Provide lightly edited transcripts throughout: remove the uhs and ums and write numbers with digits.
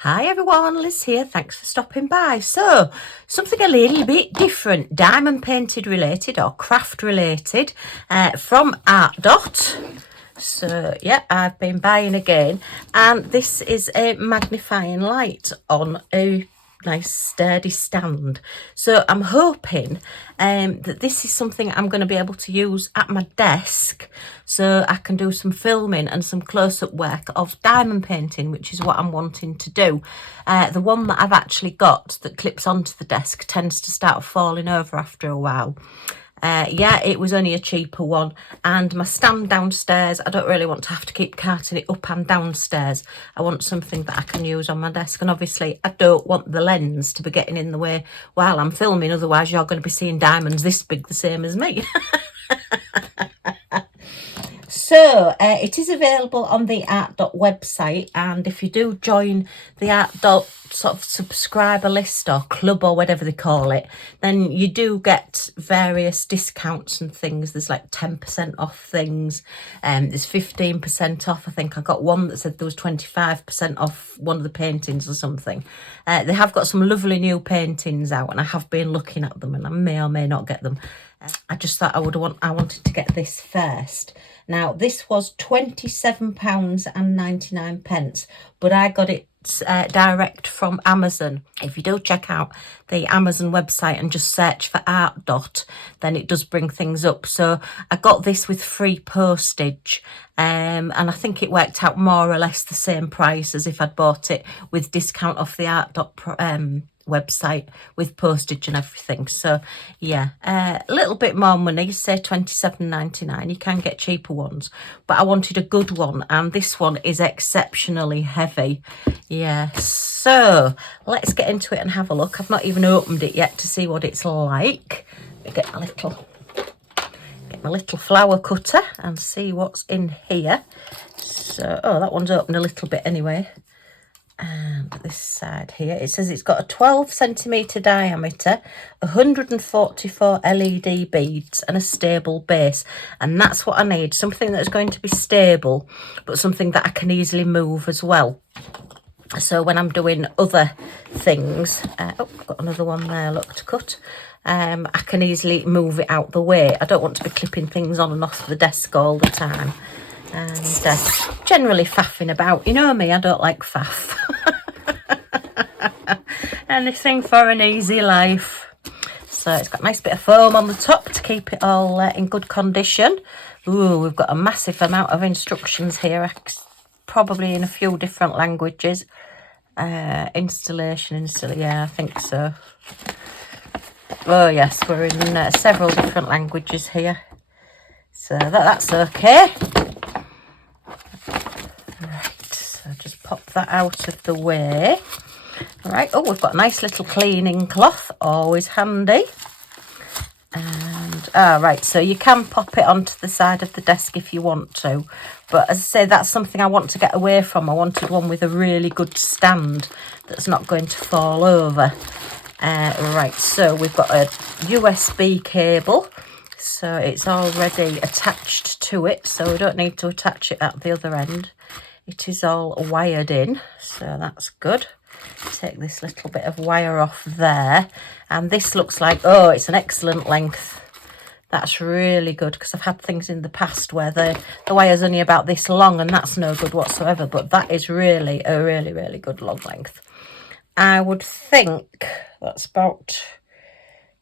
Hi everyone, Liz here. Thanks for stopping by. So, something a little bit different, diamond painted related or craft related from ARTDOT. So, yeah, I've been buying again, and this is a magnifying light on a nice sturdy stand. So I'm hoping that this is something I'm going to be able to use at my desk, so I can do some filming and some close-up work of diamond painting, which is what I'm wanting to do. The one that I've actually got that clips onto the desk tends to start falling over after a while. Yeah, it was only a cheaper one, and my stand downstairs, I don't really want to have to keep carting it up and downstairs. I want something that I can use on my desk, and obviously I don't want the lens to be getting in the way while I'm filming, otherwise you're going to be seeing diamonds this big the same as me. So it is available on the ARTDOT website, and if you do join the ARTDOT sort of subscriber list or club or whatever they call it, then you do get various discounts and things. There's like 10% off things, and there's 15% off. I think I got one that said there was 25% off one of the paintings or something. They have got some lovely new paintings out, and I have been looking at them, and I may or may not get them. I just thought I wanted to get this first. Now, this was £27.99, but I got it direct from Amazon. If you do check out the Amazon website and just search for ARTDOT, then it does bring things up. So I got this with free postage, and I think it worked out more or less the same price as if I'd bought it with discount off the ARTDOT website with postage and everything. So yeah, a little bit more money, say £27.99. You can get cheaper ones, but I wanted a good one, and this one is exceptionally heavy. Yeah, so let's get into it and have a look. I've not even opened it yet to see what it's like. Get my little flower cutter and see what's in here. So, oh, that one's open a little bit anyway. And this side here, it says it's got a 12 centimetre diameter, 144 LED beads and a stable base. And that's what I need, something that's going to be stable, but something that I can easily move as well. So when I'm doing other things, oh, I've got another one there, look, to cut. I can easily move it out the way. I don't want to be clipping things on and off the desk all the time. And generally faffing about. You know me, I don't like faff. Anything for an easy life. So it's got a nice bit of foam on the top to keep it all in good condition. Ooh, we've got a massive amount of instructions here, probably in a few different languages. Installation, yeah, I think so. Oh yes, we're in several different languages here. So that's okay. Right, so just pop that out of the way. All right, oh, we've got a nice little cleaning cloth, always handy. And, right, so you can pop it onto the side of the desk if you want to. But as I say, that's something I want to get away from. I wanted one with a really good stand that's not going to fall over. Right, so we've got a USB cable. So it's already attached to it, so we don't need to attach it at the other end. It is all wired in, so that's good. Take this little bit of wire off there, and this looks like, oh, it's an excellent length. That's really good, because I've had things in the past where the wire's only about this long, and that's no good whatsoever, but that is really a really good long length. I would think that's about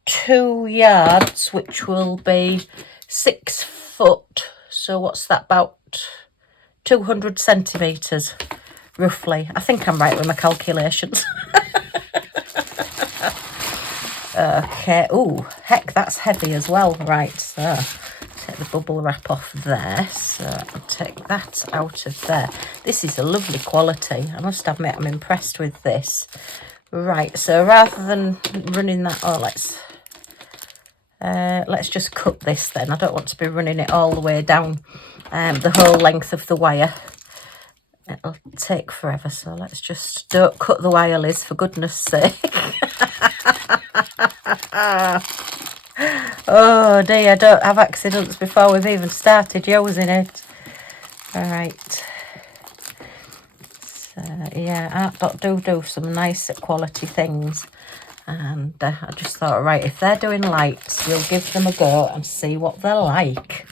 2 yards, which will be 6 foot. So what's that, about 200 centimetres roughly. I think I'm right with my calculations. Okay, oh heck, that's heavy as well. Right, so take the bubble wrap off there. So I'll take that out of there. This is a lovely quality, I must admit. I'm impressed with this. Right, so rather than running that, oh, let's just cut this then. I don't want to be running it all the way down the whole length of the wire. It'll take forever, so let's just don't cut the wire, Liz, for goodness sake. Oh dear, don't have accidents before we've even started using it. All right, So yeah, ARTDOT do some nice quality things. And I just thought, right, if they're doing lights, we'll give them a go and see what they're like.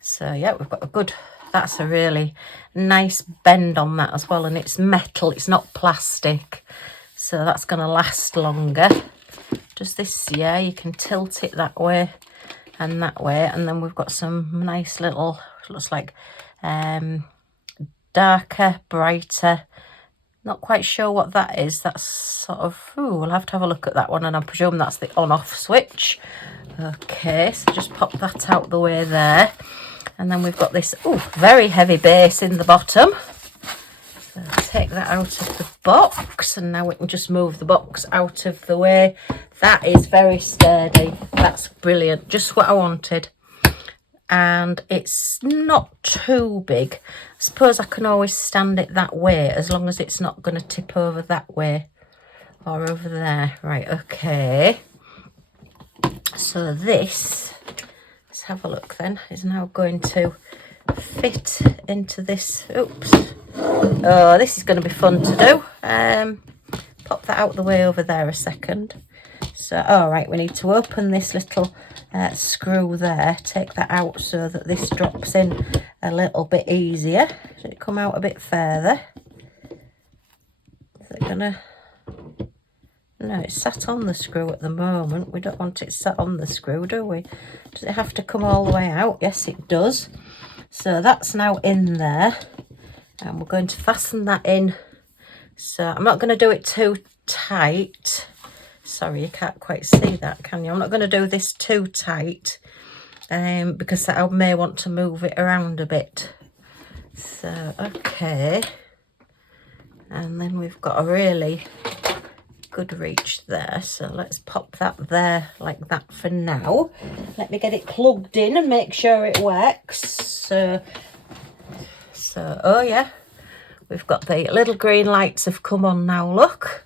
So yeah, we've got a good, that's a really nice bend on that as well. And it's metal, it's not plastic. So that's going to last longer. Just this, yeah, you can tilt it that way and that way. And then we've got some nice little, looks like darker, brighter. Not quite sure what that is. That's sort of, we'll have to have a look at that one, and I presume that's the on-off switch. Okay, so just pop that out the way there. And then we've got this, very heavy base in the bottom. So take that out of the box, and now we can just move the box out of the way. That is very sturdy. That's brilliant. Just what I wanted. And it's not too big. I suppose I can always stand it that way as long as it's not going to tip over that way or over there. Right, okay. So this, let's have a look then, is now going to fit into this. Oops. Oh, this is going to be fun to do. Pop that out the way over there a second. So, all right, we need to open this little screw there, take that out so that this drops in a little bit easier. Should it come out a bit further? Is it gonna? No, it's sat on the screw at the moment. We don't want it sat on the screw, do we? Does it have to come all the way out? Yes, it does. So that's now in there, and we're going to fasten that in. So I'm not going to do it too tight. Sorry, you can't quite see that, can you? I'm not going to do this too tight because I may want to move it around a bit. So, okay. And then we've got a really good reach there. So let's pop that there like that for now. Let me get it plugged in and make sure it works. So oh yeah, we've got the little green lights have come on now, look.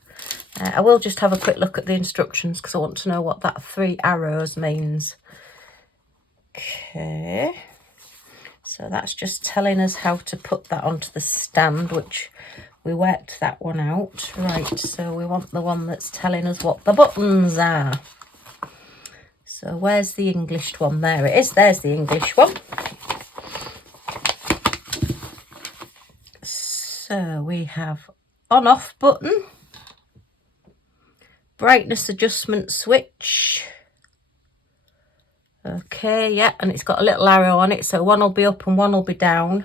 I will just have a quick look at the instructions because I want to know what that 3 arrows means. Okay, so that's just telling us how to put that onto the stand, which we worked that one out. Right, so we want the one that's telling us what the buttons are. So where's the English one? There it is. There's the English one. So we have on-off button, brightness adjustment switch. Okay, yeah, and it's got a little arrow on it, so one will be up and one will be down.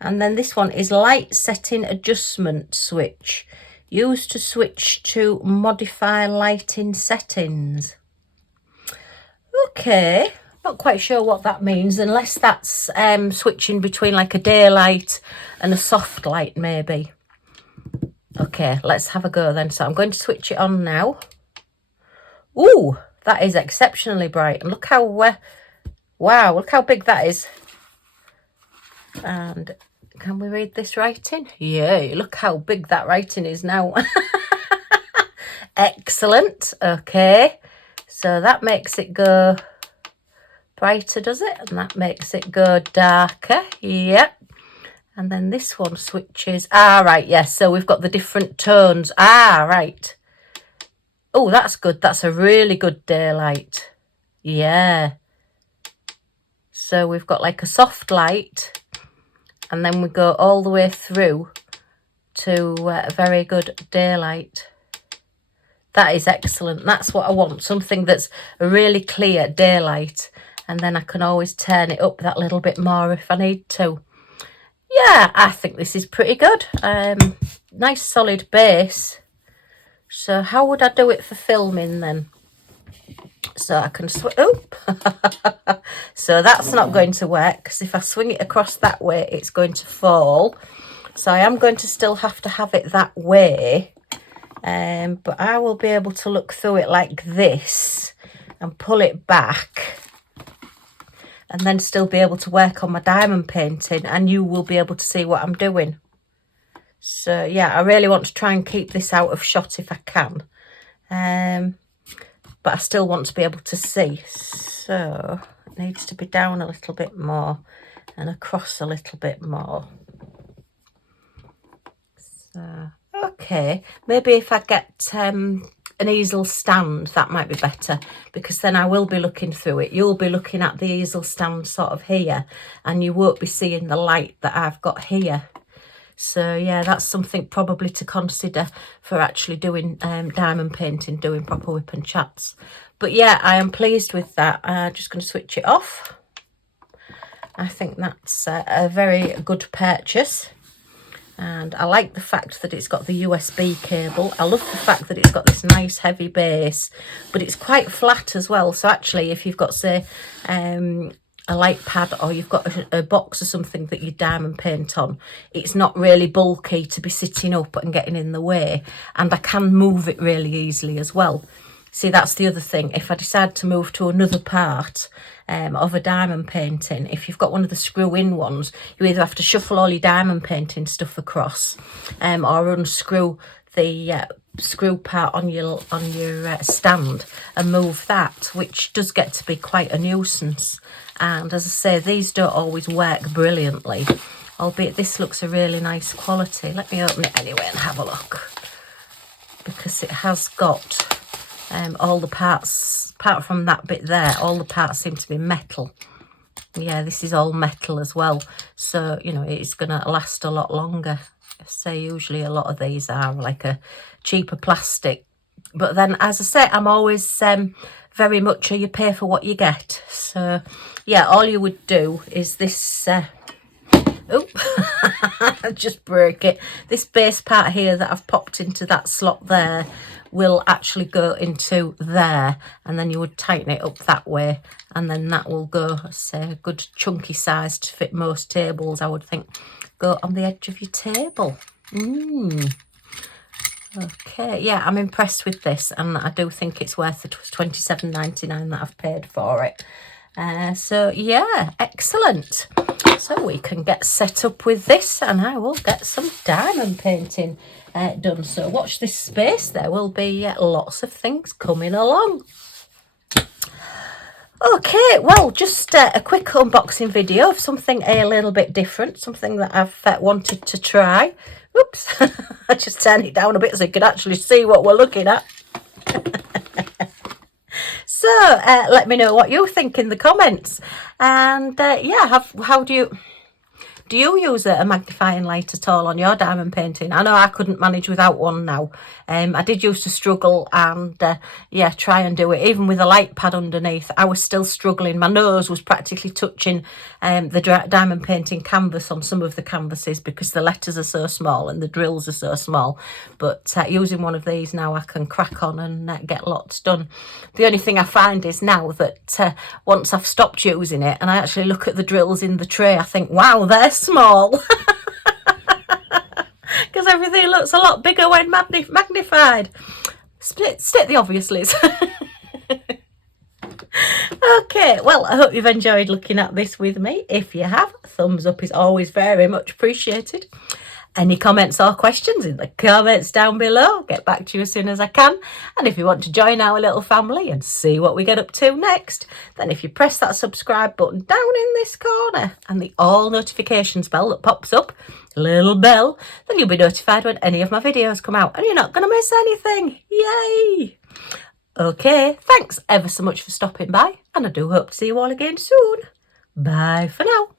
And then this one is light setting adjustment switch, used to switch to modify lighting settings. Okay, not quite sure what that means, unless that's switching between like a daylight and a soft light maybe. Okay, let's have a go then. So I'm going to switch it on now. Ooh, that is exceptionally bright. And look how, wow, look how big that is. And can we read this writing? Yeah, look how big that writing is now. Excellent. Okay, so that makes it go brighter, does it? And that makes it go darker. Yep. And then this one switches. Ah, right, yes. So we've got the different tones. Ah, right. Oh, that's good. That's a really good daylight. Yeah. So we've got like a soft light, and then we go all the way through to a very good daylight. That is excellent. That's what I want. Something that's a really clear daylight. And then I can always turn it up that little bit more if I need to. Yeah, I think this is pretty good. Nice solid base. So how would I do it for filming then? So I can swing. Oh, so that's not going to work because if I swing it across that way, it's going to fall. So I am going to still have to have it that way. But I will be able to look through it like this and pull it back, and then still be able to work on my diamond painting, and you will be able to see what I'm doing. So yeah, I really want to try and keep this out of shot if I can. But I still want to be able to see. So it needs to be down a little bit more and across a little bit more. Okay, maybe if I get an easel stand, that might be better, because then I will be looking through it. You'll be looking at the easel stand sort of here, and you won't be seeing the light that I've got here. So yeah, that's something probably to consider for actually doing diamond painting, doing proper whip and chats. But yeah, I am pleased with that. I'm just going to switch it off. I think that's a very good purchase. And I like the fact that it's got the USB cable. I love the fact that it's got this nice heavy base, but it's quite flat as well. So actually, if you've got, say, a light pad, or you've got a box or something that you diamond paint on, it's not really bulky to be sitting up and getting in the way. And I can move it really easily as well. See, that's the other thing. If I decide to move to another part of a diamond painting, if you've got one of the screw-in ones, you either have to shuffle all your diamond painting stuff across, or unscrew the screw part on your stand and move that, which does get to be quite a nuisance. And as I say, these don't always work brilliantly, albeit this looks a really nice quality. Let me open it anyway and have a look, because it has got all the parts, apart from that bit there, all the parts seem to be metal. Yeah, this is all metal as well, so you know it's going to last a lot longer. Say usually a lot of these are like a cheaper plastic, but then as I say, I'm always very much you pay for what you get. So yeah, all you would do is this oh just break it, this base part here that I've popped into that slot there will actually go into there, and then you would tighten it up that way, and then that will go, say, a good chunky size to fit most tables, I would think, go on the edge of your table. Okay, yeah, I'm impressed with this, and I do think it's worth the £27.99 that I've paid for it. So yeah, excellent. So we can get set up with this, and I will get some diamond painting done. So watch this space, there will be lots of things coming along. Okay, well, just a quick unboxing video of something a little bit different, something that I've wanted to try. Oops, I just turned it down a bit so you can actually see what we're looking at. So let me know what you think in the comments, and yeah, how do you use a magnifying light at all on your diamond painting? I know I couldn't manage without one now. I did used to struggle and yeah, try and do it. Even with a light pad underneath, I was still struggling. My nose was practically touching the diamond painting canvas on some of the canvases because the letters are so small and the drills are so small. But using one of these now, I can crack on and get lots done. The only thing I find is now that once I've stopped using it and I actually look at the drills in the tray, I think, wow, they're small. Because everything looks a lot bigger when magnified. State the obvious, Liz. Okay, well, I hope you've enjoyed looking at this with me. If you have, a thumbs up is always very much appreciated. Any comments or questions in the comments down below. I'll get back to you as soon as I can. And if you want to join our little family and see what we get up to next, then if you press that subscribe button down in this corner and the all notifications bell that pops up, little bell, then you'll be notified when any of my videos come out and you're not going to miss anything. Yay! Okay, thanks ever so much for stopping by, and I do hope to see you all again soon. Bye for now.